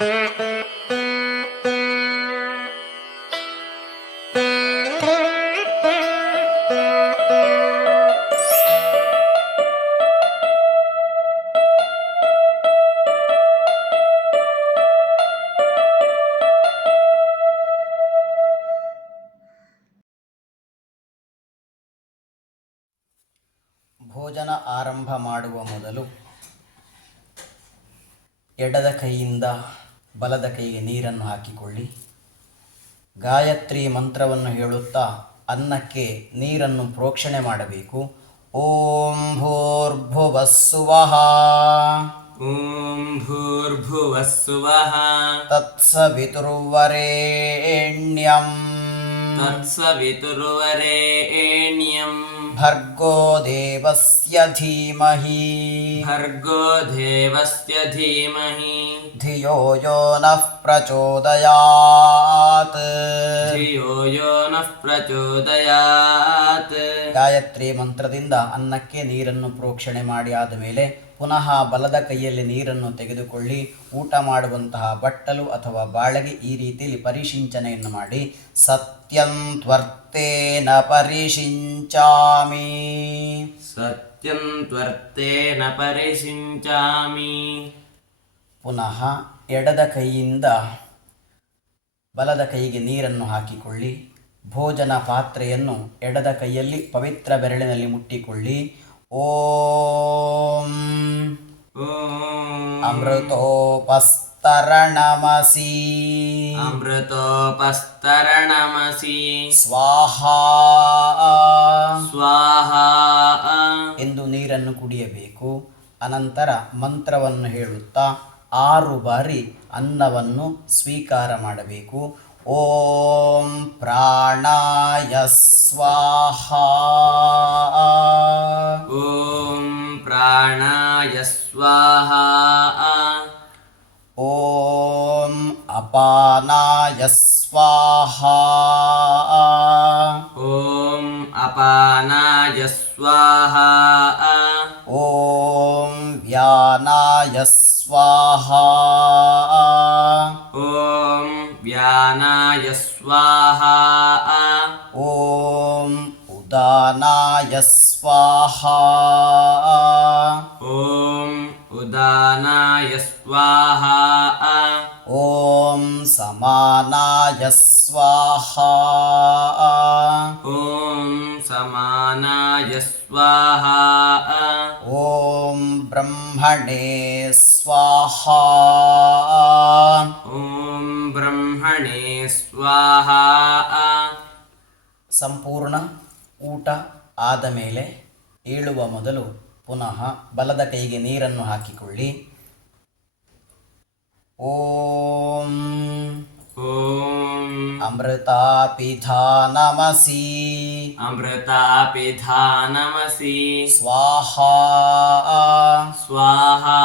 ಭೋಜನ ಆರಂಭ ಮಾಡುವ ಮೊದಲು ಎಡದ ಕೈಯಿಂದ ಬಲದ ಕೈಗೆ ನೀರನ್ನು ಹಾಕಿಕೊಳ್ಳಿ. ಗಾಯತ್ರಿ ಮಂತ್ರವನ್ನು ಹೇಳುತ್ತಾ ಅನ್ನಕ್ಕೆ ನೀರನ್ನು ಪ್ರೋಕ್ಷಣೆ ಮಾಡಬೇಕು. ಓಂ ಭೂರ್ಭುವಸ್ಸುವಃ. ಓಂ ಭೂರ್ಭುವಸ್ಸುವಃ. ತತ್ಸವಿತುರ್ವರೆಣ್ಯಂ. त्वत्सवितुर्वरेण्यम् भर्गो देवस्य धीमहि। भर्गो देवस्य धीमहि। धियो यो नः प्रचोदयात्। धियो यो नः प्रचोदयात्। ಗಾಯತ್ರಿ. ಮಂತ್ರದಿಂದ ಅನ್ನಕ್ಕೆ ನೀರನ್ನು ಪ್ರೋಕ್ಷಣೆ ಮಾಡಿ ಆದ ಮೇಲೆ ಪುನಃ ಬಲದ ಕೈಯಲ್ಲಿ ನೀರನ್ನು ತೆಗೆದುಕೊಳ್ಳಿ. ಊಟ ಮಾಡುವಂತಹ ಬಟ್ಟಲು ಅಥವಾ ಬಾಳೆಗೆ ಈ ರೀತಿಯಲ್ಲಿ ಪರಿಶಿಂಚನೆಯನ್ನು ಮಾಡಿ. ಸತ್ಯಂತ್ವರ್ತೇನ ಪರಿಶಿಂಚಾಮಿ. ಸತ್ಯಂತ್ವರ್ತೇನ ಪರಿಶಿಂಚಾಮಿ. ಪುನಃ ಎಡದ ಕೈಯಿಂದ ಬಲದ ಕೈಗೆ ನೀರನ್ನು ಹಾಕಿಕೊಳ್ಳಿ. ಭೋಜನ ಪಾತ್ರೆಯನ್ನು ಎಡದ ಕೈಯಲ್ಲಿ ಪವಿತ್ರ ಬೆರಳಿನಲ್ಲಿ ಮುಟ್ಟಿಕೊಳ್ಳಿ. ಓಂ. ಅಮೃತೋಪಸ್ತರಣಮಸಿ. ಅಮೃತೋಪಸ್ತರಣಮಸಿ. ಸ್ವಾಹಾ. ಸ್ವಾಹಾ. ಎಂದು ನೀರನ್ನು ಕುಡಿಯಬೇಕು. ಅನಂತರ ಮಂತ್ರವನ್ನು ಹೇಳುತ್ತಾ ಆರು ಬಾರಿ ಅನ್ನವನ್ನು ಸ್ವೀಕಾರ ಮಾಡಬೇಕು. ಓಂ ಪ್ರಾ स्वाहा ॐ प्राणाय स्वाहा ॐ अपानाय स्वाहा ॐ अपानाय स्वाहा ॐ व्यानाय स्वाहा ॐ व्यानाय स्वाहा स्वाहा ॐ उदानाय स्वाहा ॐ उदानाय स्वाहा ॐ समानाय स्वाहा ॐ समानाय स्वाहा ॐ ब्रह्मणे स्वाहा ॐ ಬ್ರಹ್ಮಣೆ ಸ್ವಾಹ. ಸಂಪೂರ್ಣ ಊಟ ಆದ ಮೇಲೆ ಏಳುವ ಮೊದಲು ಪುನಃ ಬಲದ ಕೈಗೆ ನೀರನ್ನು ಹಾಕಿಕೊಳ್ಳಿ. ಓಂ. ಓಂ. ಅಮೃತಾಪಿಧಾ ನಮಸಿ. ಅಮೃತಾಪಿಧಾ ನಮಸಿ. ಸ್ವಾಹ. ಸ್ವಾಹ.